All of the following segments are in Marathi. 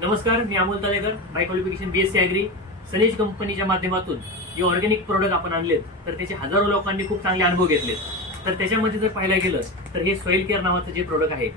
नमस्कार मी Amol Talekar my qualification B S C agri सनेज कंपनीच्या माध्यमातून जे ऑर्गॅनिक प्रोडक्ट आपण आणलेत तर त्याचे हजारो लोकांनी खूप चांगले अनुभव घेतलेत. तर त्याच्यामध्ये जर पाहायला गेलं तर हे सॉईल केअर नावाचं जे प्रोडक्ट आहे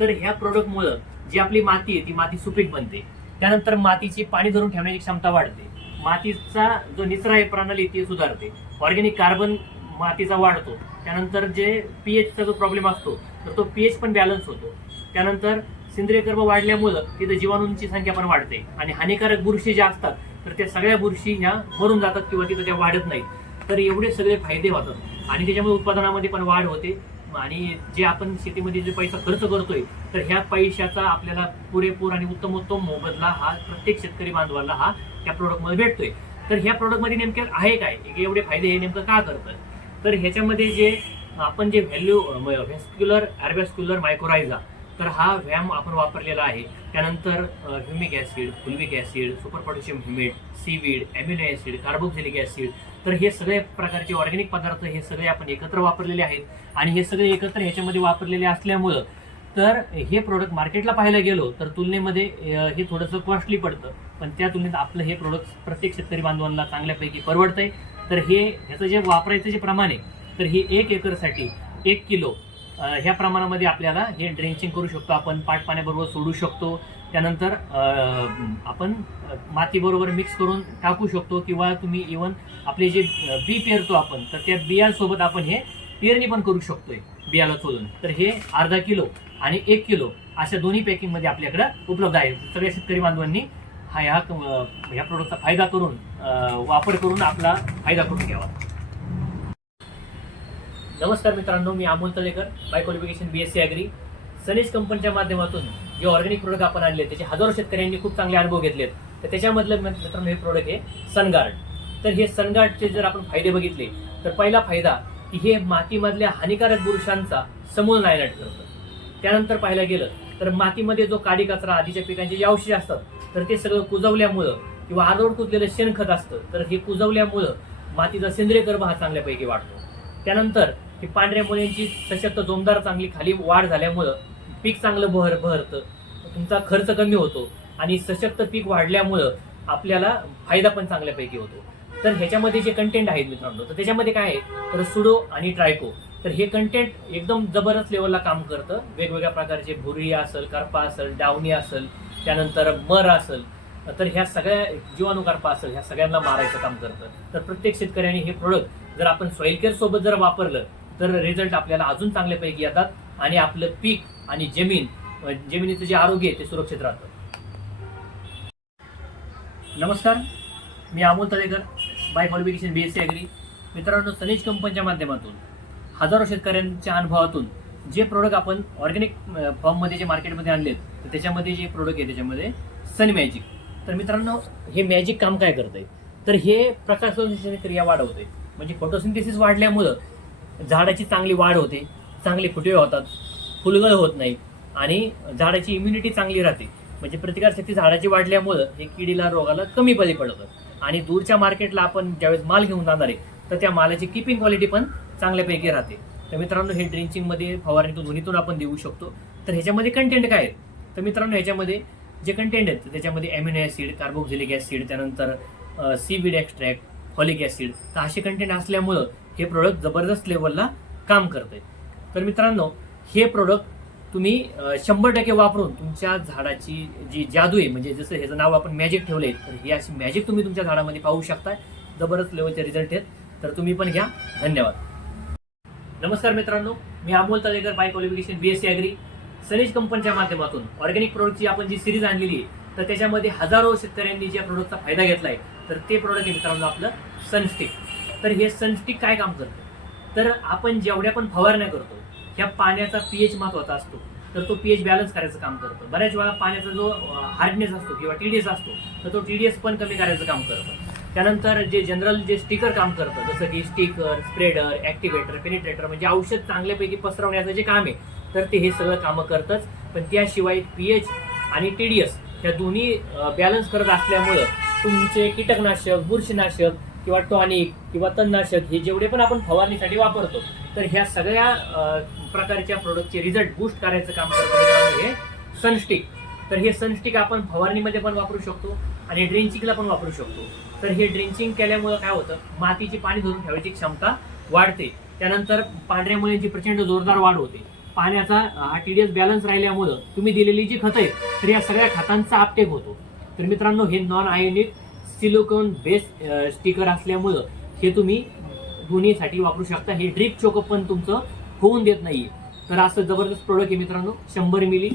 तर ह्या प्रोडक्टमुळं जी आपली माती आहे ती माती सुपीक बनते. त्यानंतर मातीची पाणी धरून ठेवण्याची क्षमता वाढते. मातीचा जो निचरा आहे प्रणाली ती सुधारते. ऑर्गॅनिक कार्बन मातीचा वाढतो. त्यानंतर जे पीएचचा जो प्रॉब्लेम असतो तर तो पीएच पण बॅलन्स होतो. त्यानंतर सेंद्रिय कर्म वाढल्यामुळं तिथं जीवाणूंची संख्या पण वाढते. आणि हानिकारक बुरशी ज्या असतात तर त्या सगळ्या बुरशी ह्या मरून जातात किंवा तिथं त्या वाढत नाहीत. तर एवढे सगळे फायदे होतात. आणि त्याच्यामुळे उत्पादनामध्ये पण वाढ होते. आणि जे आपण शेतीमध्ये जे पैसा खर्च करतोय तर ह्या पैशाचा आपल्याला पुरेपूर आणि उत्तम उत्तम मोबदला हा प्रत्येक शेतकरी बांधवाला हा त्या प्रोडक्टमध्ये भेटतोय. तर ह्या प्रोडक्टमध्ये नेमके आहे काय? एवढे फायदे हे नेमकं का करतं तर ह्याच्यामध्ये जे आपण जे व्हॅल्यू व्हेस्क्युलर ॲरव्हॅस्क्युलर मायक्रोरायझा तर हा व्यायाम आपण वापरलेला आहे. त्यानंतर humic acid fulvic acid super potassium humate seaweed amino acid carboxylic acid. तर हे सगळे प्रकारचे ऑर्गॅनिक पदार्थ हे सगळे आपण एकत्र वापरलेले आहेत. आणि हे सगळे एकत्र ह्याच्यामध्ये वापरलेले असल्यामुळं तर हे प्रोडक्ट मार्केटला पाहायला गेलो तर तुलनेमध्ये हे थोडंसं कॉस्टली पडतं. पण त्या तुलनेत आपलं हे प्रोडक्ट प्रत्येक शेतकरी बांधवांना चांगल्यापैकी परवडतंय. तर हे ह्याचं जे वापरायचं जे प्रमाण आहे तर हे एक एकरसाठी एक किलो ह्या प्रमाणामध्ये आपल्याला हे ड्रेंचिंग करू शकतो. आपण पाट पाण्याबरोबर सोडू शकतो. त्यानंतर आपण मातीबरोबर मिक्स करून टाकू शकतो किंवा तुम्ही इवन आपले जे बी पेरतो आपण तर त्या बियांसोबत आपण हे पेरणी पण करू शकतोय बियाला चोलून तर हे अर्धा किलो आणि एक किलो अशा दोन्ही पॅकिंगमध्ये आपल्याकडं उपलब्ध आहे. सगळ्या शेतकरी बांधवांनी हा ह्या ह्या प्रोडक्टचा फायदा करून वापर करून आपला फायदा करून घ्यावा. नमस्कार मित्रांनो मी Amol Talekar by qualification B S C agri सनेज कंपनीच्या माध्यमातून जे ऑर्गॅनिक प्रोडक्ट आपण आणले त्याचे हजारो शेतकऱ्यांनी खूप चांगले अनुभव घेतलेत. तर त्याच्यामधलं मित्रांनो हे प्रोडक्ट आहे सनगार्ड तर हे सनगार्डचे जर आपण फायदे बघितले तर पहिला फायदा की हे मातीमधल्या हानिकारक बुरुषांचा समूळ नायनाट करतं. त्यानंतर पाहायला गेलं तर मातीमध्ये जो काडी कचरा आधीच्या पिकांचे जे अवशेष असतात तर ते सगळं कुजवल्यामुळं किंवा आरोड कुजलेलं शेणखत असतं तर हे कुजवल्यामुळं मातीचा सेंद्रिय गर्भ हा चांगल्यापैकी वाढतो. त्यानंतर ही पांढऱ्या मुलींची सशक्त जोमदार चांगली खाली वाढ झाल्यामुळं पीक चांगलं बहर बहरतं तुमचा खर्च कमी होतो आणि सशक्त पीक वाढल्यामुळं आपल्याला फायदा पण चांगल्यापैकी होतो. तर ह्याच्यामध्ये जे कंटेंट आहेत मित्रांनो तर त्याच्यामध्ये काय आहे? तर सुडो आणि ट्रायको. तर हे कंटेंट एकदम जबरदस्त लेवलला काम करतं. वेगवेगळ्या प्रकारचे भुरी असेल करपा असेल डावणी असेल त्यानंतर मर असेल. तर ह्या सगळ्या जीवाणुकारपा असेल ह्या सगळ्यांना मारायचं काम करतं. तर प्रत्येक शेतकऱ्याने हे प्रोडक्ट जर आपण सॉईल केअर सोबत जर वापरलं तर रिझल्ट आपल्याला अजून चांगल्यापैकी येतात आणि आपलं पीक आणि जमीन जमिनीचं जे आरोग्य आहे ते सुरक्षित राहतं. नमस्कार मी Amol Talekar by qualification B S C agri मित्रांनो सनीज कंपनीच्या माध्यमातून हजारो शेतकऱ्यांच्या अनुभवातून जे प्रोडक्ट आपण ऑर्गॅनिक फॉर्ममध्ये जे मार्केटमध्ये आणलेत तर त्याच्यामध्ये जे प्रोडक्ट आहे त्याच्यामध्ये सन मॅजिक तर मित्रांनो हे मॅजिक काम काय करतंय? तर हे प्रकाश क्रिया वाढवते म्हणजे फोटोसिंथेसिस वाढल्यामुळं झाडाची चांगली वाढ होते चांगले फुटवे होतात फुलगळ होत नाही आणि झाडाची इम्युनिटी चांगली राहते. म्हणजे प्रतिकारशक्ती झाडाची वाढल्यामुळं हे किडीला रोगाला कमी बळी पडतं. आणि दूरच्या मार्केटला आपण ज्यावेळेस माल घेऊन जाणार आहे तर त्या मालाची किपिंग क्वालिटी पण चांगल्यापैकी राहते. तर मित्रांनो हे ड्रिंचिंगमध्ये फवारणीतून धुनीतून आपण देऊ शकतो. तर ह्याच्यामध्ये कंटेंट काय आहे? तर मित्रांनो ह्याच्यामध्ये जे कंटेंट आहेत त्याच्यामध्ये ॲम्युनो ॲसिड कार्बोक्झिलिक ॲसिड त्यानंतर सीविड एक्स्ट्रॅक्ट फॉलिक ॲसिड तर असे कंटेंट असल्यामुळं हे प्रोडक्ट जबरदस्त लेवलला काम करते तर मित्रांनो हे प्रोडक्ट तुम्ही शंभर टक्के वापरून तुमच्या झाडाची जी जादू आहे म्हणजे जसं ह्याचं नाव आपण मॅजिक ठेवलंय तर ही अशी मॅजिक तुम्ही तुमच्या झाडामध्ये पाहू शकताय. जबरदस्त लेवलचे रिझल्ट आहेत. तर तुम्ही पण घ्या. धन्यवाद. नमस्कार मित्रांनो मी Amol Talekar by qualification B S C agri सनेज कंपनीच्या माध्यमातून ऑर्गॅनिक प्रोडक्टची आपण जी सिरीज आणलेली आहे तर त्याच्यामध्ये हजारो शेतकऱ्यांनी ज्या प्रोडक्टचा फायदा आहे तर ते प्रोडक्ट आहे मित्रांनो आपलं सनस्टिक तर हे सनस्टिक काय काम करतं? तर आपण जेवढ्या पण फवारण्या करतो ह्या पाण्याचा पीएच महत्त्वाचा असतो. तर तो पीएच बॅलन्स करायचं काम करतो. बऱ्याच वेळा पाण्याचा जो हार्डनेस असतो किंवा टीडीएस असतो तर तो टीडीएस पण कमी करायचं काम करतं. त्यानंतर जे जनरल जे स्टिकर काम करतं जसं की स्टिकर स्प्रेडर ॲक्टिवेटर पेनिट्रेटर म्हणजे औषध चांगल्यापैकी पसरवण्याचं जे काम आहे तर ते हे सगळं कामं करतंच. पण त्याशिवाय पीएच आणि टीडीएस ह्या दोन्ही बॅलन्स करत असल्यामुळं तुमचे कीटकनाशक बुरशीनाशक किंवा टॉनिक किंवा तणनाशक हे जेवढे पण आपण फवारणीसाठी वापरतो तर ह्या सगळ्या प्रकारच्या प्रोडक्टचे रिझल्ट बूस्ट करायचं काम करतात हे सनस्टिक तर हे सनस्टिक आपण फवारणीमध्ये पण वापरू शकतो आणि ड्रेंचिंगला पण वापरू शकतो. तर हे ड्रेंचिंग केल्यामुळं काय होतं? मातीची पाणी धरून ठेवायची क्षमता वाढते. त्यानंतर पांढऱ्या जी प्रचंड जोरदार वाढ होते. पाण्याचा हा एस बॅलन्स राहिल्यामुळं तुम्ही दिलेली जी खतं आहेत तर या सगळ्या खतांचा आपटेक होतो. तर मित्रांनो हे non ionic silicone base sticker असल्यामुळं हे तुम्ही दोन्हीसाठी वापरू शकता. हे ड्रिप चोकअप पण तुमचं होऊन देत नाही. तर असं जबरदस्त प्रोडक्ट आहे मित्रांनो. शंभर मिली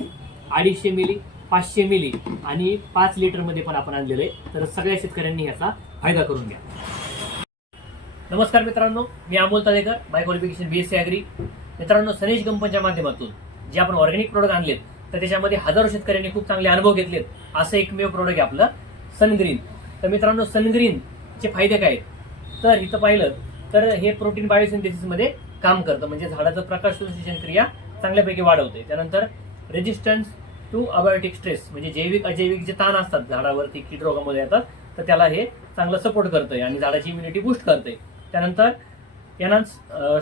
अडीचशे मिली पाचशे मिली आणि पाच लिटरमध्ये पण आपण आणलेलं आहे. तर सगळ्या शेतकऱ्यांनी याचा फायदा करून घ्या. नमस्कार मित्रांनो. मी Amol Talekar my qualification B S C agri मित्रांनो सनेश कंपनीच्या माध्यमातून जे आपण ऑर्गॅनिक प्रोडक्ट आणलेत तर त्याच्यामध्ये हजारो शेतकऱ्यांनी खूप चांगले अनुभव घेतलेत. असं एकमेव प्रोडक्ट आहे आपलं सनग्रीन तर मित्रांनो सनग्रीनचे फायदे काय आहेत? तर इथं पाहिलं तर हे प्रोटीन बायोसिंथेसिसमध्ये काम करतं. म्हणजे झाडाचं प्रकाश संश्लेषण क्रिया चांगल्यापैकी वाढवते. त्यानंतर रेजिस्टन्स टू अबायोटिक स्ट्रेस म्हणजे जैविक अजैविक जे ताण असतात झाडावरती कीड रोगामध्ये येतात तर त्याला हे चांगलं सपोर्ट करतंय आणि झाडाची इम्युनिटी बूस्ट करते त्यानंतर एनान्स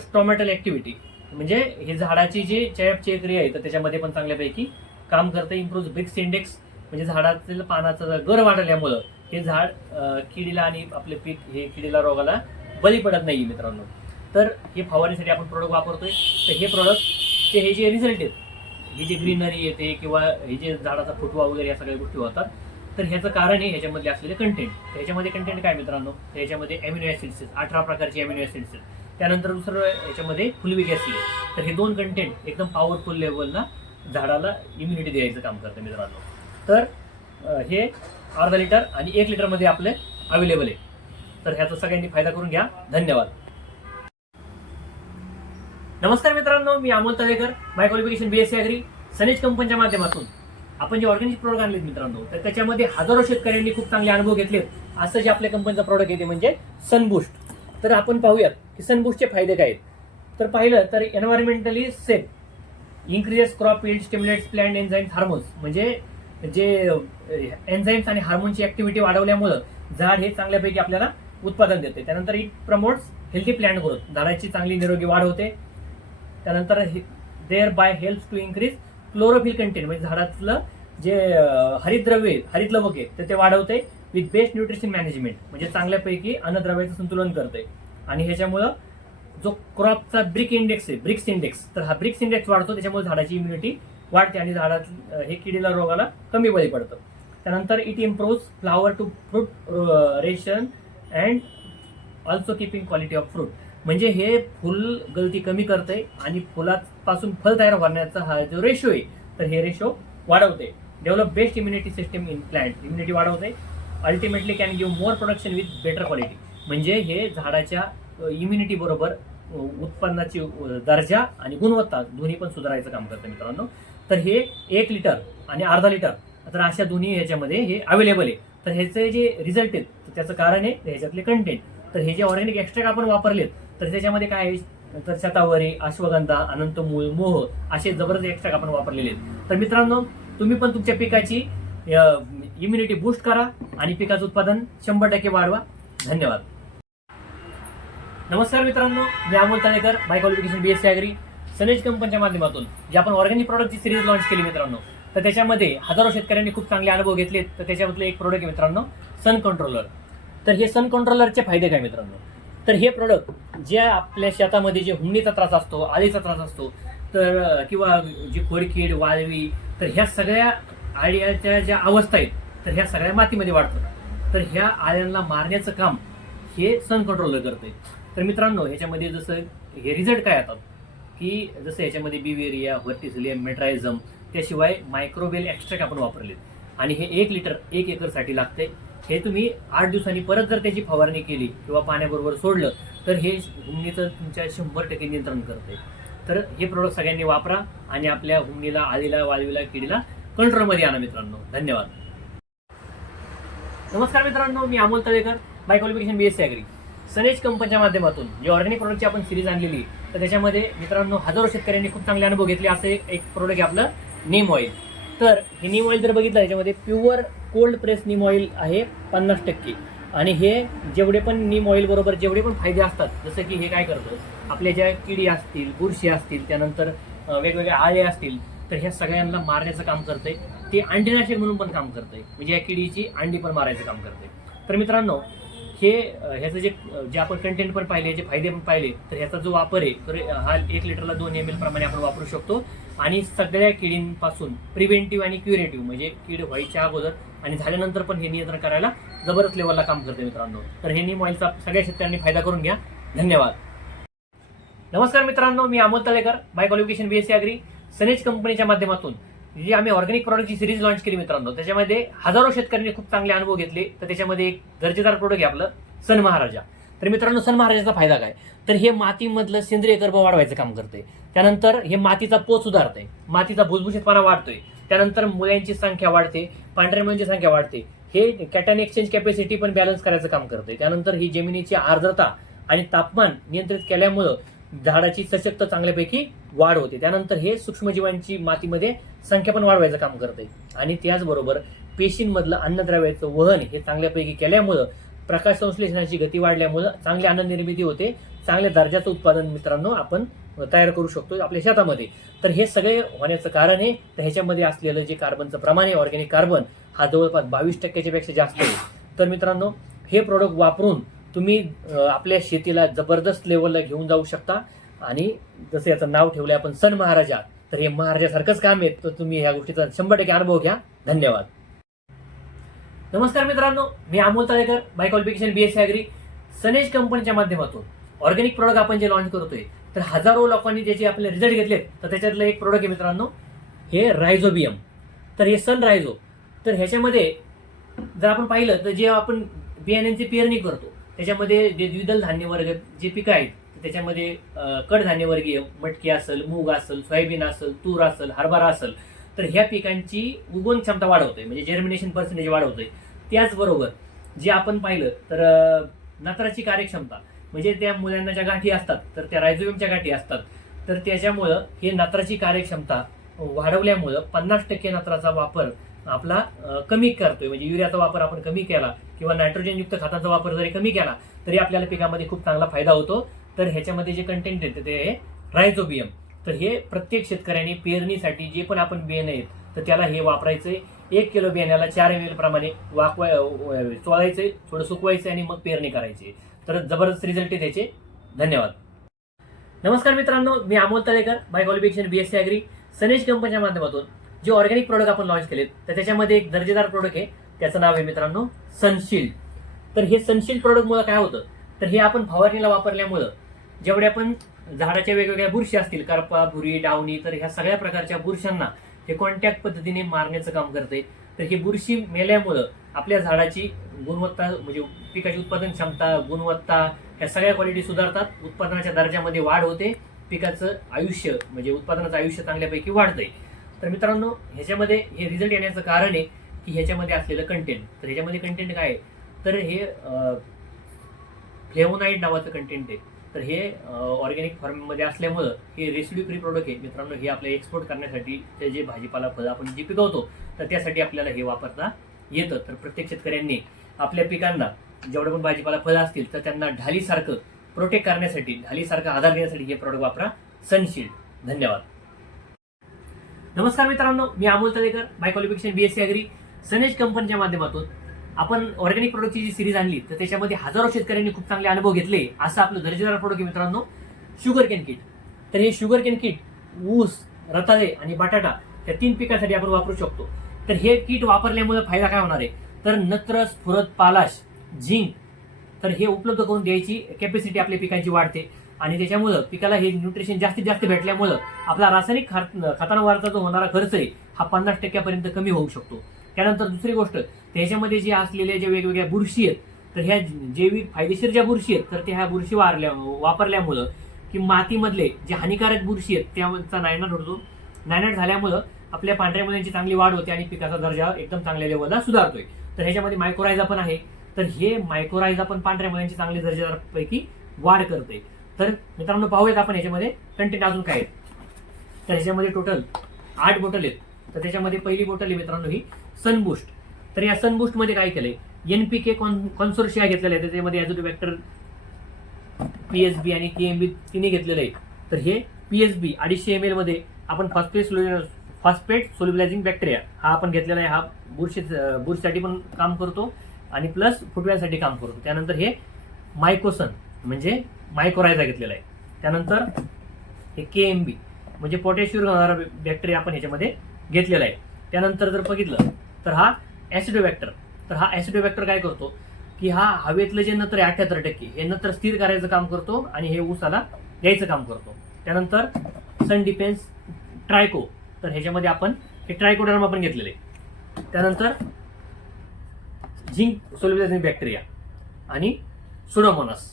स्टोमॅटल ऍक्टिव्हिटी म्हणजे हे झाडाची जी चयापचय क्रिया आहे तर त्याच्यामध्ये पण चांगल्यापैकी काम करतं इम्प्रूव्ह ब्रिक्स इंडेक्स म्हणजे झाडातील पानाचा गर वाढल्यामुळं हे झाड किडीला आणि आपले पीक हे किडीला रोगाला बळी पडत नाही मित्रांनो. तर हे फवारणीसाठी आपण प्रोडक्ट वापरतोय. तर हे प्रोडक्टचे हे जे रिझल्ट आहेत हे जे ग्रीनरी येते किंवा हे जे झाडाचा फुटवा वगैरे या सगळ्या गोष्टी होतात तर ह्याचं कारण आहे ह्याच्यामध्ये असलेले कंटेंट ह्याच्यामध्ये कंटेंट काय मित्रांनो? ह्याच्यामध्ये अमिनो ॲसिड्स आहेत अठरा प्रकारचे अमिनो ॲसिड्स आहेत. त्यानंतर दुसरं ह्याच्यामध्ये फुलविक ॲसिड तर हे दोन कंटेंट एकदम पॉवरफुल लेवलला झाडाला इम्युनिटी द्यायचं काम करतं मित्रांनो. तर हे अर्धा लिटर आणि एक लिटरमध्ये आपले अवेलेबल आहे. तर ह्याचा सगळ्यांनी फायदा करून घ्या. धन्यवाद. नमस्कार मित्रांनो मी Amol Talekar my qualification B S C agri सनेज कंपनीच्या माध्यमातून. आपण जे ऑर्गॅनिक प्रोडक्ट आणलेत मित्रांनो तर त्याच्यामध्ये हजारो शेतकऱ्यांनी खूप चांगले अनुभव घेतलेत. असं जे आपल्या कंपनीचा प्रोडक्ट येते म्हणजे सनबूस्ट तर आपण पाहूयात की सनबूस्टचे फायदे काय आहेत. तर पाहिलं तर environmentally safe increases crop yield stimulates plant enzyme hormones म्हणजे जे एन्झाईम्स आणि हार्मोनची ऍक्टिव्हिटी वाढवल्यामुळं झाड हे चांगल्यापैकी आपल्याला उत्पादन देते. त्यानंतर it promotes healthy plant growth झाडाची चांगली निरोगी वाढ होते. त्यानंतर thereby help to increase chlorophyll content म्हणजे झाडातलं जे हरितद्रव्य हरितलवक आहे तर ते वाढवते विथ बेस्ट न्यूट्रिशन मॅनेजमेंट म्हणजे चांगल्यापैकी अन्नद्रव्याचं संतुलन करते. आणि ह्याच्यामुळं जो क्रॉपचा ब्रिक इंडेक्स आहे ब्रिक्स इंडेक्स तर हा ब्रिक्स इंडेक्स वाढतो त्याच्यामुळे झाडाची इम्युनिटी वाढते आणि झाडात हे किडीला रोगाला कमी बळी पडतं. त्यानंतर it improves flower to fruit ration and also keeping quality of fruit म्हणजे हे फुल गळती कमी करते आणि फुलापासून फल तयार होण्याचा हा जो रेशो आहे तर हे रेशो वाढवते. Develop best immunity system in plant immunity वाढवते. Ultimately can give more production with better quality म्हणजे हे झाडाच्या इम्युनिटी बरोबर उत्पन्नाची दर्जा आणि गुणवत्ता दोन्ही पण सुधारायचं काम करतं मित्रांनो. तर हे एक लिटर आणि अर्धा लिटर तर अशा दोन्ही ह्याच्यामध्ये हे अवेलेबल आहे. तर ह्याचे जे रिझल्ट आहेत तर त्याचं कारण आहे ह्याच्यातले कंटेंट तर हे जे ऑर्गॅनिक एक्स्ट्रा आपण वापरलेत तर त्याच्यामध्ये काय आहे? तर शतावरी अश्वगंधा अनंत मूळ मोह असे जबरदस्त एक्स्ट्रा आपण वापरलेले आहेत. तर मित्रांनो तुम्ही पण तुमच्या पिकाची इम्युनिटी बूस्ट करा आणि पिकाचं उत्पादन शंभर टक्के वाढवा. धन्यवाद. नमस्कार मित्रांनो मी Amol Talekar by qualification B S C सनेज कंपनीच्या माध्यमातून जे आपण ऑर्गॅनिक प्रॉडक्टची सिरीज लॉन्च केली मित्रांनो तर त्याच्यामध्ये हजारो शेतकऱ्यांनी खूप चांगले अनुभव घेतलेत. तर त्याच्यामधले एक प्रोडक्ट आहे मित्रांनो सन कंट्रोलर तर हे सन कंट्रोलरचे फायदे काय मित्रांनो? तर हे प्रोडक्ट जे आपल्या शेतामध्ये जे हुंडीचा त्रास असतो आळीचा त्रास असतो तर किंवा जी खोडकीड वाळवी तर ह्या सगळ्या आळ्याच्या ज्या अवस्था आहेत तर ह्या सगळ्या मातीमध्ये वाढतात. तर ह्या आळ्यांना मारण्याचं काम हे सन कंट्रोलर करते तर मित्रांनो ह्याच्यामध्ये जसं हे रिझल्ट काय येतात? की जसं याच्यामध्ये बिवेरिया व्हर्टिसिलियम मेट्रायझम त्याशिवाय मायक्रोवेल एक्स्ट्रॅक्ट आपण वापरलेत. आणि हे एक लिटर एक एकरसाठी लागते हे तुम्ही आठ दिवसांनी परत जर त्याची फवारणी केली किंवा पाण्याबरोबर सोडलं तर हे हुमणीचं तुमच्या शंभर टक्के नियंत्रण करते तर हे प्रोडक्ट सगळ्यांनी वापरा आणि आपल्या हुमणीला आळीला वाळवीला किडीला कंट्रोलमध्ये आणा मित्रांनो. धन्यवाद. नमस्कार मित्रांनो मी Amol Talekar by qualification B S C agri सनेज कंपनीच्या माध्यमातून जे ऑर्गॅनिक प्रोडक्टची आपण सिरीज आणलेली तर त्याच्यामध्ये मित्रांनो हजारो शेतकऱ्यांनी खूप चांगले अनुभव घेतले असं एक एक प्रोडक्ट आहे आपलं नीम ऑइल तर हे नीम ऑइल जर बघितलं याच्यामध्ये pure cold press neem oil आहे पन्नास टक्के. आणि हे जेवढे पण नीम ऑइल बरोबर जेवढे पण फायदे असतात जसं की हे काय करतं आपल्या ज्या किडी असतील बुरशी असतील त्यानंतर वेगवेगळ्या आळे असतील तर ह्या सगळ्यांना मारण्याचं काम करते ते अंडीनाशक म्हणून पण काम करते म्हणजे या किडीची अंडी पण मारायचं काम करते तर मित्रांनो हे ह्याचं जे जे आपण कंटेंट पण पाहिले जे फायदे पण पाहिले तर ह्याचा जो वापर आहे तर हा एक लिटरला दोन एम एल प्रमाणे आपण वापरू शकतो. आणि सगळ्या किडींपासून प्रिव्हेंटिव्ह आणि क्युरेटिव्ह म्हणजे कीड व्हायच्या अगोदर आणि झाल्यानंतर पण हे नियंत्रण करायला जबरदस्त लेवलला काम करते मित्रांनो. तर हे नीम ऑइलचा सगळ्या शेतकऱ्यांनी फायदा करून घ्या. धन्यवाद. नमस्कार मित्रांनो मी Amol Talekar by qualification BSc agri सनेज कंपनीच्या माध्यमातून. जी आम्ही ऑर्गॅनिक प्रॉडक्टची सिरीज लॉन्च केली मित्रांनो. त्याच्यामध्ये हजारो शेतकऱ्यांनी खूप चांगले अनुभव घेतले. तर त्याच्यामध्ये एक दर्जेदार प्रोडक्ट आहे आपलं सन महाराजा. तर मित्रांनो सन महाराजाचा फायदा काय? तर हे मातीमधलं सेंद्रिय गर्भ वाढवायचं काम करते त्यानंतर हे मातीचा पोत सुधारते मातीचा भुसभुशीतपणा वाढतोय. त्यानंतर मुलांची संख्या वाढते पांढऱ्या मुलांची संख्या वाढते. हे कॅटॅन एक्सचेंज कॅपॅसिटी पण बॅलन्स करायचं काम करते त्यानंतर ही जमिनीची आर्द्रता आणि तापमान नियंत्रित केल्यामुळं झाडाची सशक्त चांगल्यापैकी वाढ होते. त्यानंतर हे सूक्ष्मजीवांची मातीमध्ये संख्या पण वाढवायचं काम करते. आणि त्याचबरोबर पेशींमधलं अन्नद्रव्याचं वहन हे चांगल्यापैकी केल्यामुळं प्रकाश संश्लेषणाची गती वाढल्यामुळं चांगली अन्न निर्मिती होते. चांगल्या दर्जाचं उत्पादन मित्रांनो आपण तयार करू शकतो आपल्या शेतामध्ये. तर हे सगळे होण्याचं कारण आहे तर ह्याच्यामध्ये असलेलं जे कार्बनचं प्रमाण आहे ऑर्गॅनिक कार्बन हा जवळपास बावीस टक्क्याच्या पेक्षा जास्त आहे. तर मित्रांनो हे प्रोडक्ट वापरून तुम्ही आपल्या शेतीला जबरदस्त लेवलला घेऊन जाऊ शकता. आणि जसं याचं नाव ठेवलंय आपण सन महाराजा तर हे महाराजासारखंच काम आहे. तर तुम्ही ह्या गोष्टीचा शंभर टक्के अनुभव घ्या. धन्यवाद. नमस्कार मित्रांनो मी Amol Talekar by qualification BSc agri. सनेश कंपनीच्या माध्यमातून ऑर्गॅनिक प्रोडक्ट आपण जे लॉन्च करतोय तर हजारो लोकांनी ज्याचे आपले रिझल्ट घेतलेत. तर त्याच्यातलं एक प्रोडक्ट आहे मित्रांनो हे रायझोबियम तर हे सन रायझो तर ह्याच्यामध्ये जर आपण पाहिलं तर जे आपण बियाण्यांची पेरणी करतो त्याच्यामध्ये जे द्विदल धान्य वर्ग जे पिकं आहेत त्याच्यामध्ये कडधान्य कडधान्यवर्गीय मटकी असेल मूग असेल सोयाबीन असेल तूर असेल हरभरा असेल तर ह्या पिकांची उगवण क्षमता वाढवतोय म्हणजे जर्मिनेशन पर्सेंटेज वाढवतोय त्याचबरोबर जे आपण पाहिलं तर नत्राची कार्यक्षमता म्हणजे त्या मुलांना ज्या गाठी असतात तर त्या रायझोबियमच्या गाठी असतात तर त्याच्यामुळं हे नत्राची कार्यक्षमता वाढवल्यामुळं पन्नास टक्के नत्राचा वापर आपला कमी करतोय. म्हणजे युरियाचा वापर आपण कमी केला किंवा नायट्रोजनयुक्त खताचा वापर जरी कमी केला तरी आपल्याला पिकामध्ये खूप चांगला फायदा होतो. तर ह्याच्यामध्ये जे कंटेंट येते ते रायझोबियम तर हे प्रत्येक शेतकऱ्यांनी पेरणीसाठी जे पण आपण बियाणे आहेत तर त्याला हे वापरायचे एक किलो बियाण्याला चार एम एल प्रमाणे वाकवाय चोळायचे थोडं सुकवायचे आणि मग पेरणी करायची तर जबरदस्त रिझल्ट आहे त्याचे. धन्यवाद. नमस्कार मित्रांनो मी Amol Talekar B qualification C agri सनेश कंपनीच्या माध्यमातून जे ऑर्गॅनिक प्रोडक्ट आपण लॉन्च केलेत तर त्याच्यामध्ये एक दर्जेदार प्रोडक्ट आहे. त्याचं नाव आहे मित्रांनो सनशील्ड तर हे सनशील्ड प्रोडक्टमुळे काय होतं? तर हे आपण फवारणीला वापरल्यामुळं जेवढे आपण झाडाच्या वेगवेगळ्या बुरशी असतील करपा भुरी डावणी तर ह्या सगळ्या प्रकारच्या बुरशांना हे कॉन्टॅक्ट पद्धतीने मारण्याचं काम करते. तर ही बुरशी मेल्यामुळं आपल्या झाडाची गुणवत्ता म्हणजे पिकाची उत्पादन क्षमता गुणवत्ता ह्या सगळ्या क्वालिटी सुधारतात. उत्पादनाच्या दर्जामध्ये वाढ होते. पिकाचं आयुष्य म्हणजे उत्पादनाचं आयुष्य चांगल्यापैकी वाढतंय. तर मित्रांनो ह्याच्यामध्ये हे रिझल्ट येण्याचं कारण आहे की ह्याच्यामध्ये असलेलं कंटेंट तर ह्याच्यामध्ये कंटेंट काय आहे? तर हे फ्लेवोनाईड नावाचं कंटेंट आहे. तर हे ऑर्गॅनिक फॉर्ममध्ये असल्यामुळं हे रेसिड्यू फ्री प्रोडक्ट आहे. मित्रांनो हे आपल्या एक्सपोर्ट करण्यासाठी ते जे भाजीपाला फळं आपण जी पिकवतो तर त्यासाठी आपल्याला हे वापरता येतं. तर प्रत्येक शेतकऱ्यांनी आपल्या पिकांना जेवढं पण भाजीपाला फळं असतील तर त्यांना ढालीसारखं प्रोटेक्ट करण्यासाठी ढालीसारखा आधार देण्यासाठी हे प्रोडक्ट वापरा सनशील्ड धन्यवाद. नमस्कार मित्रांनो मी Amol Talekar my qualification BSc agri सनेज कंपनीच्या माध्यमातून. आपण ऑर्गॅनिक प्रोडक्टची जी सिरीज आणली तर त्याच्यामध्ये हजारो शेतकऱ्यांनी खूप चांगले अनुभव घेतले असं आपलं दर्जेदार प्रोडक्ट मित्रांनो शुगर कॅन किट तर हे शुगर कॅन किट ऊस रताळे आणि बटाटा या तीन पिकासाठी आपण वापरू शकतो. तर हे किट वापरल्यामुळे फायदा काय होणार आहे? तर नत्र फुरत पालाश झिंक तर हे उपलब्ध करून द्यायची कॅपॅसिटी आपल्या पिकांची वाढते. आणि त्याच्यामुळं पिकाला हे न्यूट्रिशन जास्तीत जास्त भेटल्यामुळं आपला रासायनिक खत खतांवरचा जो होणारा खर्च आहे हा पन्नास टक्क्यापर्यंत कमी होऊ शकतो. त्यानंतर दुसरी गोष्ट त्याच्यामध्ये जे असलेल्या ज्या वेगवेगळ्या बुरशी आहेत तर ह्या जैविक फायदेशीर ज्या बुरशी आहेत तर त्या ह्या बुरशी वारल्या वापरल्यामुळं की मातीमधले जे हानिकारक बुरशी आहेत त्याचा नायनाट होतो. नायनाट झाल्यामुळं आपल्या पांढऱ्या मुलांची चांगली वाढ होते आणि पिकाचा दर्जा एकदम चांगल्या लेवलला सुधारतोय. तर ह्याच्यामध्ये मायक्रोरायझा पण आहे. तर हे मायक्रोरायझा पण पांढऱ्या मुलांची चांगली दर्जेदारपैकी वाढ करते तर मित्रांनो पाहूयात आपण याच्यामध्ये कंटेंट अजून काय आहे. तर ह्याच्यामध्ये टोटल आठ बॉटल आहेत. तर त्याच्यामध्ये पहिली बॉटल आहे मित्रांनो ही सनबुस्ट तर या सनबुस्टमध्ये मध्ये काय केलंय? एन पी के कॉन्सोर्शिया घेतलेला आहे त्याच्यामध्ये ॲझोटोबॅक्टर पी एस बी आणि के एम बी तिने घेतलेलं आहे तर हे पी एस बी अडीचशे एम एलमध्ये आपण phosphate solution phosphate solubilising bacteria हा आपण घेतलेला आहे. हा बुरशी बुरशीसाठी पण काम करतो आणि प्लस फुटव्यासाठी काम करतो. त्यानंतर हे मायकोसन म्हणजे मायक्रोरायझा घेतलेला आहे. त्यानंतर हे के एम बी म्हणजे पोटॅशियम होणारा बॅक्टेरिया आपण ह्याच्यामध्ये घेतलेला आहे. त्यानंतर जर बघितलं तर हा ॲसिडोबॅक्टर तर हा ॲसिडोबॅक्टर काय करतो? की हा हवेतलं जे नत्र आहे अठ्याहत्तर टक्के हे नत्र स्थिर करायचं काम करतो आणि हे ऊसाला द्यायचं काम करतो. त्यानंतर सन डिफेन्स ट्रायको तर ह्याच्यामध्ये आपण हे ट्रायकोडर्म आपण घेतलेले. आहे. त्यानंतर झिंक सोल्युलायझिंग बॅक्टेरिया आणि सुडोमोनस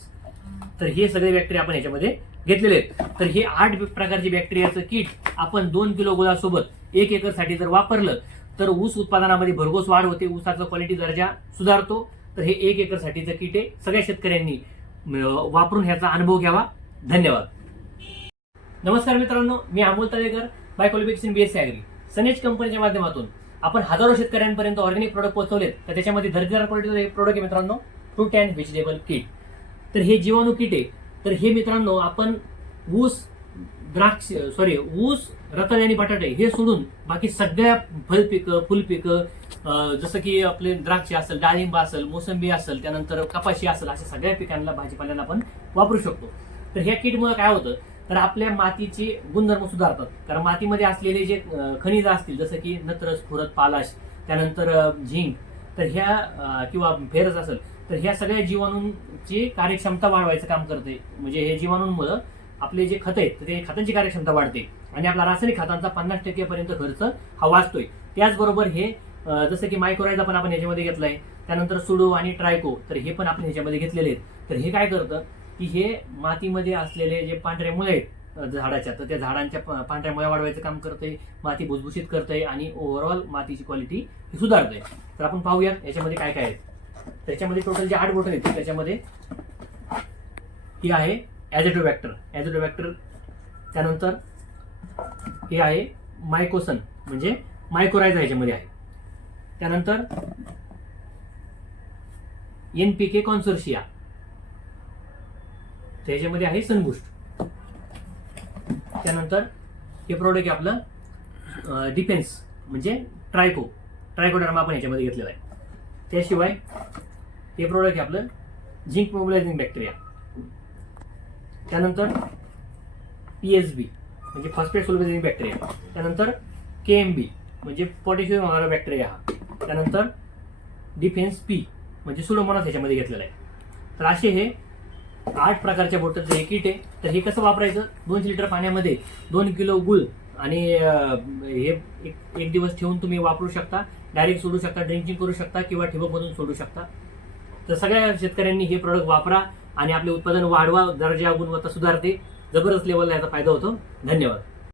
तर हे सगळे बॅक्टेरिया आपण याच्यामध्ये घेतलेले आहेत. तर हे आठ प्रकारचे बॅक्टेरियाचं किट आपण दोन किलो गुळासोबत एक एकरसाठी जर वापरलं तर ऊस उत्पादनामध्ये भरघोस वाढ होते. ऊसाचा क्वालिटी दर्जा सुधारतो. तर हे एक एकरसाठीचं किट आहे. सगळ्या शेतकऱ्यांनी वापरून ह्याचा अनुभव घ्यावा. धन्यवाद. नमस्कार मित्रांनो मी Amol Talekar by qualification BSc agri सनेज कंपनीच्या माध्यमातून आपण हजारो शेतकऱ्यांपर्यंत ऑर्गॅनिक प्रोडक्ट पोहोचवलेत. तर त्याच्यामध्ये दर्जेदार क्वालिटीचं हे प्रोडक्ट आहे मित्रांनो फ्रूट अँड व्हेजिटेबल किट तर हे जीवाणू किट आहे. तर हे मित्रांनो आपण ऊस द्राक्ष सॉरी ऊस रताळे आणि बटाटे हे सोडून बाकी सगळ्या फळपिकं फुलपिकं जसं की आपले द्राक्ष असेल डाळिंब असेल मोसंबी असेल त्यानंतर कपाशी असेल अशा सगळ्या पिकांना भाजीपाल्यांना आपण वापरू शकतो. तर ह्या किटमुळे काय होतं? तर आपल्या मातीची गुणधर्म सुधारतात. कारण मातीमध्ये असलेले जे खनिज असतील जसं की नत्र स्फुरत पालाश त्यानंतर झिंक तर ह्या किंवा फेरस असेल तर ह्या सगळ्या जीवाणूंची कार्यक्षमता वाढवायचं काम करते. म्हणजे हे जीवाणूंमुळं आपले जे खत आहेत तर ते खतांची कार्यक्षमता वाढते. आणि आपला रासायनिक खतांचा पन्नास टक्केपर्यंत खर्च हा वाचतोय. त्याचबरोबर हे जसं की मायक्रोरायझा पण आपण ह्याच्यामध्ये आहे त्यानंतर सुडो आणि ट्रायको तर हे पण आपण ह्याच्यामध्ये घेतलेले आहेत. तर हे काय करतं की हे मातीमध्ये असलेले जे पांढरे मुळे आहेत झाडाच्या तर त्या झाडांच्या पांढऱ्या मुळ्या वाढवायचं काम करतंय. माती भुसभुशीत करतंय आणि ओव्हरऑल मातीची क्वालिटी ही सुधारते तर आपण पाहूयात याच्यामध्ये काय काय आहेत त्याच्यामध्ये टोटल जे आठ बॉटल आहेत त्याच्यामध्ये ही आहे ॲझेटोबॅक्टर ॲझेटोबॅक्टर त्यानंतर हे आहे मायकोसन म्हणजे मायकोरायझा ह्याच्यामध्ये आहे. त्यानंतर एन पी के कॉन्सोर्शिया त्याच्यामध्ये आहे सनबुस्ट त्यानंतर हे प्रोडक्ट आहे आपलं डिफेन्स म्हणजे ट्रायको ट्रायकोडर्मा आपण याच्यामध्ये घेतलेला आहे. त्याशिवाय हे प्रोडक्ट आहे आपलं झिंक मोबिलायझिंग बॅक्टेरिया त्यानंतर पी एस बी म्हणजे फॉस्फेट सोल्युबलायझिंग बॅक्टेरिया त्यानंतर के एम बी म्हणजे पोटॅशियम होणारा बॅक्टेरिया हा. त्यानंतर डिफेन्स पी म्हणजे सुलोमोनास ह्याच्यामध्ये घेतलेला आहे. तर असे हे आठ प्रकारच्या बोटलचे हे किट आहे. तर हे कसं वापरायचं? दोनशे लिटर पाण्यामध्ये दोन किलो गुळ आणि हे एक एक दिवस ठेवून तुम्ही वापरू शकता. डायरेक्ट सोडू शकता ड्रिंकिंग करू शकता किंवा ठिबकमधून सोडू शकता. तर सगळ्या शेतकऱ्यांनी हे प्रोडक्ट वापरा आणि आपले उत्पादन वाढवा दर्जा गुणवत्ता सुधारते. जबरदस्त लेवलला याचा फायदा होतो. धन्यवाद.